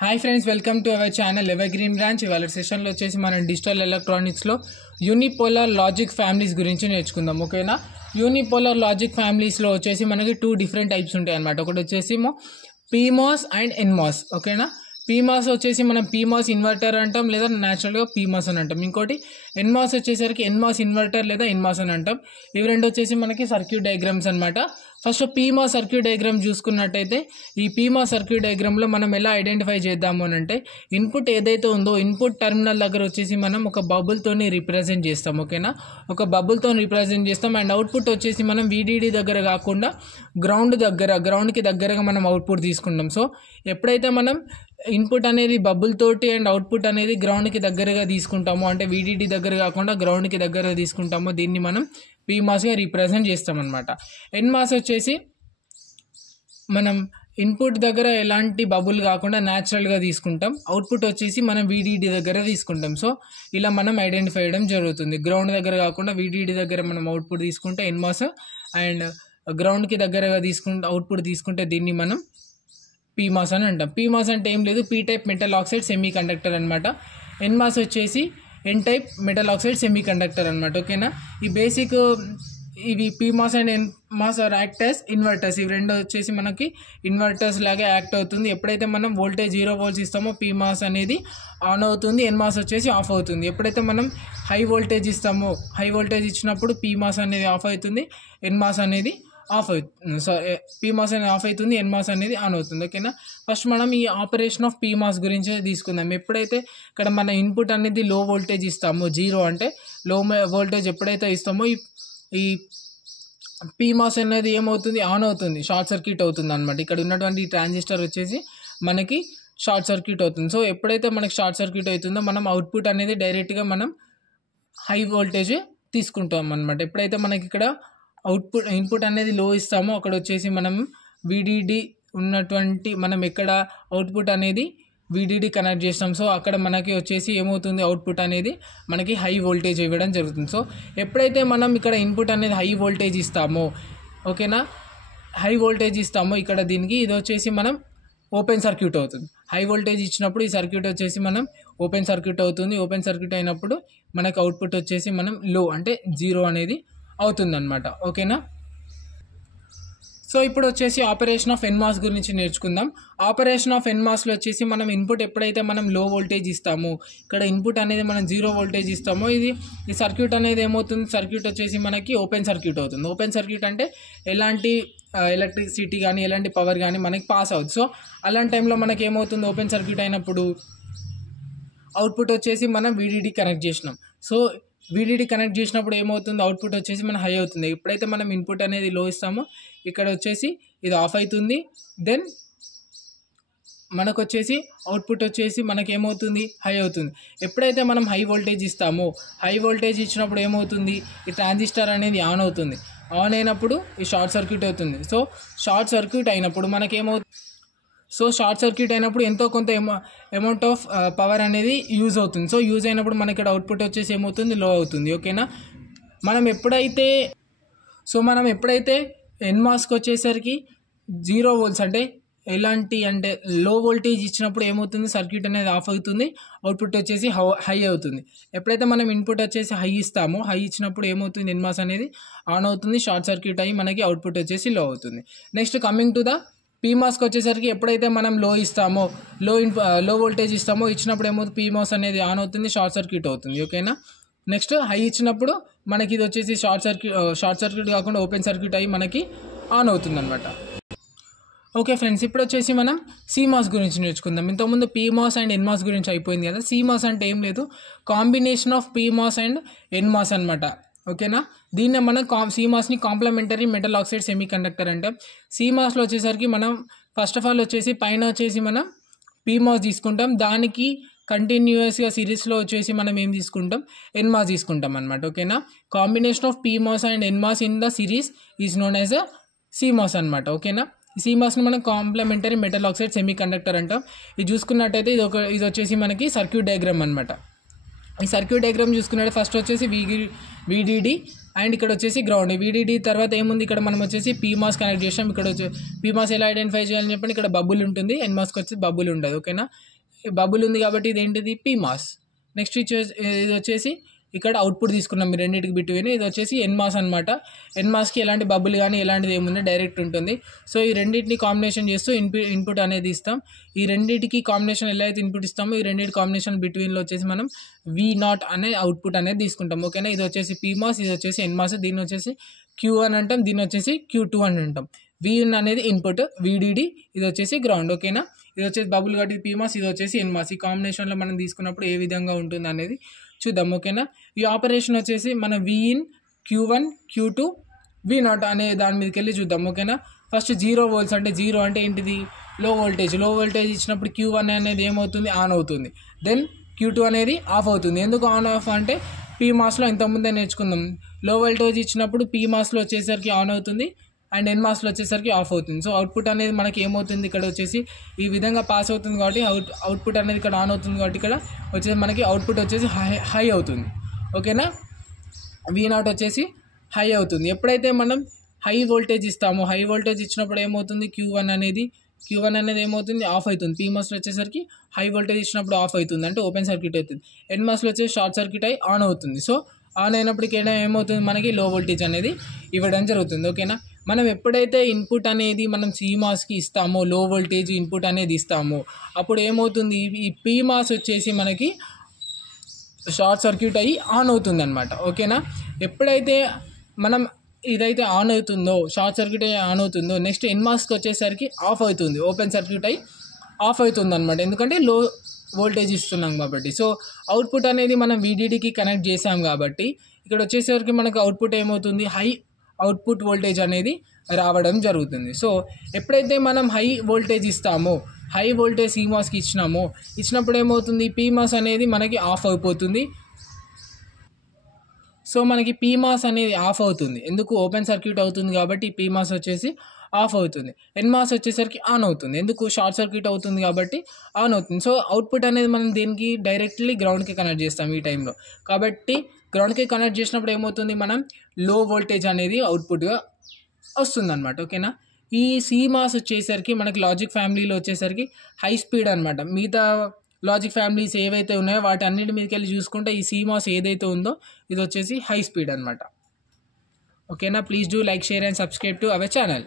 Hi friends, welcome to our channel evergreen branch. ఇవాళ సెషన్లో వచ్చేసి మనం డిజిటల్ ఎలక్ట్రానిక్స్లో యూనిపోలార్ లాజిక్ ఫ్యామిలీస్ గురించి నేర్చుకుందాం. ఓకేనా, యూనిపోలార్ లాజిక్ ఫ్యామిలీస్లో వచ్చేసి మనకి 2 డిఫరెంట్ టైప్స్ ఉంటాయి అన్నమాట. ఒకటి వచ్చేసి పీమాస్ అండ్ ఎన్మాస్. ఓకేనా, పీమాస్ వచ్చేసి మనం పీమాస్ ఇన్వర్టర్ అంటాం లేదా న్యాచురల్గా పీమాస్ అని అంటాం. ఇంకోటి ఎన్మాస్ వచ్చేసరికి ఎన్మాస్ ఇన్వర్టర్ లేదా ఎన్మాస్ అని అంటాం. ఇవి రెండు వచ్చేసి మనకి సర్క్యూట్ డయాగ్రామ్స్ అనమాట. ఫస్ట్ పీమాస్ సర్క్యూట్ డయాగ్రామ్ చూసుకున్నట్టయితే ఈ పీమాస్ సర్క్యూట్ డయాగ్రామ్లో మనం ఎలా ఐడెంటిఫై చేద్దాము అని అంటే ఇన్పుట్ ఏదైతే ఉందో ఇన్పుట్ టర్మినల్ దగ్గర వచ్చేసి మనం ఒక బబుల్తోని రిప్రజెంట్ చేస్తాం. ఓకేనా, ఒక బబుల్తో రిప్రజెంట్ చేస్తాం. అండ్ అవుట్పుట్ వచ్చేసి మనం వీడిడి దగ్గర కాకుండా గ్రౌండ్కి దగ్గరగా మనం అవుట్పుట్ తీసుకుంటాం. సో ఎప్పుడైతే మనం ఇన్పుట్ అనేది బబుల్ తోటి అండ్ అవుట్పుట్ అనేది గ్రౌండ్కి దగ్గరగా తీసుకుంటామో, అంటే వీడిడి దగ్గర కాకుండా గ్రౌండ్కి దగ్గరగా తీసుకుంటామో, దీన్ని మనం పీమాస్గా రిప్రజెంట్ చేస్తామన్నమాట. ఎన్మాస్ వచ్చేసి మనం ఇన్పుట్ దగ్గర ఎలాంటి బబుల్ కాకుండా న్యాచురల్గా తీసుకుంటాం. అవుట్పుట్ వచ్చేసి మనం వీడిడి దగ్గర తీసుకుంటాం. సో ఇలా మనం ఐడెంటిఫై చేయడం జరుగుతుంది. గ్రౌండ్ దగ్గర కాకుండా వీడిడి దగ్గర మనం అవుట్పుట్ తీసుకుంటే ఎన్మాస్, అండ్ గ్రౌండ్కి దగ్గరగా అవుట్పుట్ తీసుకుంటే దీన్ని మనం పీమాస్ అని అంటాం. పీమాస్ అంటే ఏం లేదు, P type metal oxide semiconductor అనమాట. ఎన్మాస్ వచ్చేసి N type metal oxide semiconductor అనమాట. ఓకేనా, ఈ బేసిక్ ఇవి PMOS and NMOS are act as inverters. ఇవి రెండు వచ్చేసి మనకి ఇన్వర్టర్స్ లాగే యాక్ట్ అవుతుంది. ఎప్పుడైతే మనం వోల్టేజ్ 0 volts ఇస్తామో పీమాస్ అనేది ఆన్ అవుతుంది, ఎన్మాస్ వచ్చేసి ఆఫ్ అవుతుంది. ఎప్పుడైతే మనం హై వోల్టేజ్ ఇస్తామో, హై వోల్టేజ్ ఇచ్చినప్పుడు పీమాస్ అనేది ఆఫ్ అవుతుంది, ఎన్మాస్ అనేది ఆఫ్ అవుతుంది. పీమాస్ అనేది ఆఫ్ అవుతుంది, ఎన్మాస్ అనేది ఆన్ అవుతుంది. ఓకేనా, ఫస్ట్ మనం ఈ ఆపరేషన్ ఆఫ్ పీమాస్ గురించి తీసుకుందాం. ఎప్పుడైతే ఇక్కడ మన ఇన్పుట్ అనేది లో వోల్టేజ్ ఇస్తామో, 0 అంటే లో వోల్టేజ్ ఎప్పుడైతే ఇస్తామో ఈ పీమాస్ అనేది ఏమవుతుంది, ఆన్ అవుతుంది, షార్ట్ సర్క్యూట్ అవుతుంది అనమాట. ఇక్కడ ఉన్నటువంటి ఈ ట్రాన్సిస్టర్ వచ్చేసి మనకి షార్ట్ సర్క్యూట్ అవుతుంది. సో ఎప్పుడైతే మనకి షార్ట్ సర్క్యూట్ అవుతుందో మనం అవుట్పుట్ అనేది డైరెక్ట్గా మనం హై వోల్టేజ్ తీసుకుంటాం అనమాట. ఎప్పుడైతే మనకి ఇక్కడ ఇన్పుట్ అనేది లో ఇస్తామో అక్కడ వచ్చేసి మనం వీడిడి ఉన్నటువంటి మనం ఎక్కడ అవుట్పుట్ అనేది వీడిడి కనెక్ట్ చేస్తాం. సో అక్కడ మనకి వచ్చేసి ఏమవుతుంది, అవుట్పుట్ అనేది మనకి హై వోల్టేజ్ ఇవ్వడం జరుగుతుంది. సో ఎప్పుడైతే మనం ఇక్కడ ఇన్పుట్ అనేది హై వోల్టేజ్ ఇస్తామో, ఓకేనా, హై వోల్టేజ్ ఇస్తామో ఇక్కడ దీనికి ఇది వచ్చేసి మనం ఓపెన్ సర్క్యూట్ అవుతుంది. హై వోల్టేజ్ ఇచ్చినప్పుడు ఈ సర్క్యూట్ వచ్చేసి మనం ఓపెన్ సర్క్యూట్ అవుతుంది. ఓపెన్ సర్క్యూట్ అయినప్పుడు మనకి అవుట్పుట్ వచ్చేసి మనం లో అంటే 0 అనేది అవుతుందన్నమాట. ఓకేనా, సో ఇప్పుడు వచ్చేసి ఆపరేషన్ ఆఫ్ ఎన్మాస్ గురించి నేర్చుకుందాం. ఆపరేషన్ ఆఫ్ ఎన్మాస్లో వచ్చేసి మనం ఇన్పుట్ ఎప్పుడైతే మనం లో వోల్టేజ్ ఇస్తామో, ఇక్కడ ఇన్పుట్ అనేది మనం 0 voltage ఇస్తామో ఈ సర్క్యూట్ అనేది ఏమవుతుంది, సర్క్యూట్ వచ్చేసి మనకి ఓపెన్ సర్క్యూట్ అవుతుంది. ఓపెన్ సర్క్యూట్ అంటే ఎలాంటి ఎలక్ట్రిసిటీ కానీ ఎలాంటి పవర్ కానీ మనకి పాస్ అవుతుంది. సో అలాంటి టైంలో మనకి ఏమవుతుంది, ఓపెన్ సర్క్యూట్ అయినప్పుడు అవుట్పుట్ వచ్చేసి మనం వీడిడి కనెక్ట్ చేసినాం. సో వీడిడి కనెక్ట్ చేసినప్పుడు ఏమవుతుంది, అవుట్పుట్ వచ్చేసి మన హై అవుతుంది. ఎప్పుడైతే మనం ఇన్పుట్ అనేది లో ఇస్తామో ఇక్కడ వచ్చేసి ఇది ఆఫ్ అవుతుంది, దెన్ మనకు వచ్చేసి అవుట్పుట్ వచ్చేసి మనకి ఏమవుతుంది, హై అవుతుంది. ఎప్పుడైతే మనం హై వోల్టేజ్ ఇస్తామో, హై వోల్టేజ్ ఇచ్చినప్పుడు ఏమవుతుంది, ఈ ట్రాన్సిస్టర్ అనేది ఆన్ అవుతుంది. ఆన్ అయినప్పుడు ఈ షార్ట్ సర్క్యూట్ అవుతుంది. సో షార్ట్ సర్క్యూట్ అయినప్పుడు మనకేమవుతుంది, షార్ట్ సర్క్యూట్ అయినప్పుడు ఎంతో కొంత అమౌంట్ ఆఫ్ పవర్ అనేది యూజ్ అవుతుంది. సో యూజ్ అయినప్పుడు మనకి ఇక్కడ అవుట్పుట్ వచ్చేసి ఏమవుతుంది, లో అవుతుంది. ఓకేనా, మనం ఎప్పుడైతే ఎన్మాస్కి వచ్చేసరికి 0 volts అంటే అంటే లో వోల్టేజ్ ఇచ్చినప్పుడు ఏమవుతుంది, సర్క్యూట్ అనేది ఆఫ్ అవుతుంది, అవుట్పుట్ వచ్చేసి హై అవుతుంది. ఎప్పుడైతే మనం ఇన్పుట్ వచ్చేసి హై ఇస్తామో, హై ఇచ్చినప్పుడు ఏమవుతుంది, ఎన్మాస్ అనేది ఆన్ అవుతుంది, షార్ట్ సర్క్యూట్ అయ్యి మనకి అవుట్పుట్ వచ్చేసి లో అవుతుంది. నెక్స్ట్ కమింగ్ టు ద పీమాస్కి వచ్చేసరికి ఎప్పుడైతే మనం లో ఇస్తామో, లో వోల్టేజ్ ఇస్తామో, ఇచ్చినప్పుడు ఏమవుతుంది, పీమాస్ అనేది ఆన్ అవుతుంది, షార్ట్ సర్క్యూట్ అవుతుంది. ఓకేనా, నెక్స్ట్ హై ఇచ్చినప్పుడు మనకి ఇది వచ్చేసి షార్ట్ సర్క్యూట్ కాకుండా ఓపెన్ సర్క్యూట్ అయ్యి మనకి ఆన్ అవుతుంది అనమాట. ఓకే ఫ్రెండ్స్, ఇప్పుడు వచ్చేసి మనం సీమాస్ గురించి నేర్చుకుందాం. ఇంతకుముందు పీమాస్ అండ్ ఎన్మాస్ గురించి అయిపోయింది కదా. సీమాస్ అంటే ఏం లేదు, combination of PMOS and NMOS అనమాట. ఓకేనా, దీన్ని మనం సీమాస్ని complementary metal oxide semiconductor అంటే. సీమాస్లో వచ్చేసరికి మనం ఫస్ట్ ఆఫ్ ఆల్ వచ్చేసి పైన వచ్చేసి మనం పీమాస్ తీసుకుంటాం, దానికి కంటిన్యూస్గా సిరీస్లో వచ్చేసి మనం ఏం తీసుకుంటాం, ఎన్మాస్ తీసుకుంటాం అనమాట. ఓకేనా, combination of PMOS and NMOS in the series is known as a CMOS అనమాట. ఓకేనా, సీమాస్ని మనం complementary metal oxide semiconductor అంటాం. ఇది చూసుకున్నట్టయితే ఇది వచ్చేసి మనకి సర్క్యూట్ డయాగ్రామ్ అనమాట. ఈ సర్క్యూట్ డయాగ్రామ్ చూసుకున్నట్టు ఫస్ట్ వచ్చేసి వీడిడి అండ్ ఇక్కడ వచ్చేసి గ్రౌండ్. VDD తర్వాత ఏముంది ఇక్కడ మనం వచ్చేసి PMOS కనెక్ట్ చేసాం. ఇక్కడ వచ్చి PMOS ఎలా ఐడెంటిఫై చేయాలని చెప్పండి. ఇక్కడ బబుల్ ఉంటుంది, NMOSకి వచ్చి బబుల్ ఉండదు. ఓకేనా, బబుల్ ఉంది కాబట్టి ఇది ఏంటిది PMOS. నెక్స్ట్ ఇది వచ్చేసి ఇక్కడ అవుట్పుట్ తీసుకున్నాం మీరు రెండింటికి బిట్వీన్. ఇది వచ్చేసి NMOS అనమాట. NMOSకి ఎలాంటి బబుల్ కానీ ఎలాంటిది ఏముంది డైరెక్ట్ ఉంటుంది. సో ఈ రెండింటిని కాంబినేషన్ చేస్తూ ఇన్పుట్ అనేది ఇస్తాం. ఈ రెండింటికి కాంబినేషన్ ఎలా అయితే ఇన్పుట్ ఇస్తామో ఈ రెండింటి కాంబినేషన్ బిట్వీన్లో వచ్చేసి మనం V0 అనే అవుట్పుట్ అనేది తీసుకుంటాం. ఓకేనా, ఇది వచ్చేసి PMOS, ఇది వచ్చేసి NMOS. దీన్ని వచ్చేసి Q1 అంటాం, దీన్ని వచ్చేసి Q2 అని అంటాం. V1 అనేది ఇన్పుట్, VDD ఇది వచ్చేసి గ్రౌండ్. ఓకేనా, ఇది వచ్చేసి బబుల్ కాబట్టి PMOS, ఇది వచ్చేసి NMOS. ఈ కాంబినేషన్లో మనం తీసుకున్నప్పుడు ఏ విధంగా ఉంటుంది అనేది చూద్దాం. ఓకేనా, ఈ ఆపరేషన్ వచ్చేసి మన Vin, Q1, Q2, V0 అనే దాని మీదకి వెళ్ళి చూద్దాం. ఓకేనా, ఫస్ట్ 0 volts అంటే 0 అంటే ఏంటిది లో వోల్టేజ్. లో వోల్టేజ్ ఇచ్చినప్పుడు Q1 అనేది ఏమవుతుంది ఆన్ అవుతుంది. దెన్ Q2 అనేది ఆఫ్ అవుతుంది. ఎందుకు ఆన్ ఆఫ్ అంటే PMOSలో ఇంతకుముందే నేర్చుకుందాం. లో వోల్టేజ్ ఇచ్చినప్పుడు PMOSలో వచ్చేసరికి ఆన్ అవుతుంది అండ్ NMOSలో వచ్చేసరికి ఆఫ్ అవుతుంది. సో అవుట్పుట్ అనేది మనకి ఏమవుతుంది ఇక్కడ వచ్చేసి ఈ విధంగా పాస్ అవుతుంది కాబట్టి అవుట్పుట్ అనేది ఇక్కడ ఆన్ అవుతుంది కాబట్టి ఇక్కడ వచ్చేసి మనకి అవుట్పుట్ వచ్చేసి హై అవుతుంది. ఓకేనా, V0 వచ్చేసి హై అవుతుంది. ఎప్పుడైతే మనం హై వోల్టేజ్ ఇస్తామో హై వోల్టేజ్ ఇచ్చినప్పుడు ఏమవుతుంది Q1 అనేది ఏమవుతుంది ఆఫ్ అవుతుంది. PMOSలో వచ్చేసరికి హై వోల్టేజ్ ఇచ్చినప్పుడు ఆఫ్ అవుతుంది అంటే ఓపెన్ సర్క్యూట్ అవుతుంది. NMOSలో వచ్చేసి షార్ట్ సర్క్యూట్ అయి ఆన్ అవుతుంది. సో ఆన్ అయినప్పటికీ ఏమవుతుంది మనకి లో వోల్టేజ్ అనేది ఇవ్వడం జరుగుతుంది. ఓకేనా, మనం ఎప్పుడైతే ఇన్పుట్ అనేది మనం CMOSకి ఇస్తామో లో వోల్టేజ్ ఇన్పుట్ అనేది ఇస్తామో అప్పుడు ఏమవుతుంది ఈ PMOS వచ్చేసి మనకి షార్ట్ సర్క్యూట్ అయ్యి ఆన్ అవుతుంది అనమాట. ఓకేనా, ఎప్పుడైతే మనం ఇదైతే ఆన్ అవుతుందో షార్ట్ సర్క్యూట్ అయ్యి ఆన్ అవుతుందో నెక్స్ట్ NMOSకి వచ్చేసరికి ఆఫ్ అవుతుంది, ఓపెన్ సర్క్యూట్ అయ్యి ఆఫ్ అవుతుంది అనమాట. ఎందుకంటే లో వోల్టేజ్ ఇస్తున్నాం కాబట్టి. సో అవుట్పుట్ అనేది మనం VDDకి కనెక్ట్ చేసాం కాబట్టి ఇక్కడ వచ్చేసరికి మనకు అవుట్పుట్ ఏమవుతుంది హై అవుట్పుట్ వోల్టేజ్ అనేది రావడం జరుగుతుంది. సో ఎప్పుడైతే మనం హై వోల్టేజ్ ఇస్తామో హై వోల్టేజ్ CMOSకి ఇచ్చినప్పుడు ఏమవుతుంది PMOS అనేది మనకి ఆఫ్ అయిపోతుంది. సో మనకి PMOS అనేది ఆఫ్ అవుతుంది. ఎందుకు ఓపెన్ సర్క్యూట్ అవుతుంది కాబట్టి PMOS వచ్చేసి ఆఫ్ అవుతుంది. NMOS వచ్చేసరికి ఆన్ అవుతుంది. ఎందుకు షార్ట్ సర్క్యూట్ అవుతుంది కాబట్టి ఆన్ అవుతుంది. సో అవుట్పుట్ అనేది మనం దీనికి డైరెక్ట్లీ గ్రౌండ్కి కనెక్ట్ చేస్తాం ఈ టైంలో. కాబట్టి గ్రౌండ్కి కనెక్ట్ చేసినప్పుడు ఏమవుతుంది మనం లో వోల్టేజ్ అనేది అవుట్పుట్గా వస్తుంది అనమాట. ఓకేనా, ఈ CMOS వచ్చేసరికి మనకి లాజిక్ ఫ్యామిలీలో వచ్చేసరికి హై స్పీడ్ అనమాట. మిగతా లాజిక్ ఫ్యామిలీస్ ఏవైతే ఉన్నాయో వాటి అన్నిటి మీదకి వెళ్ళి చూసుకుంటే ఈ CMOS ఏదైతే ఉందో ఇది వచ్చేసి హై స్పీడ్ అనమాట. ఓకేనా, please do like, share and subscribe to our channel.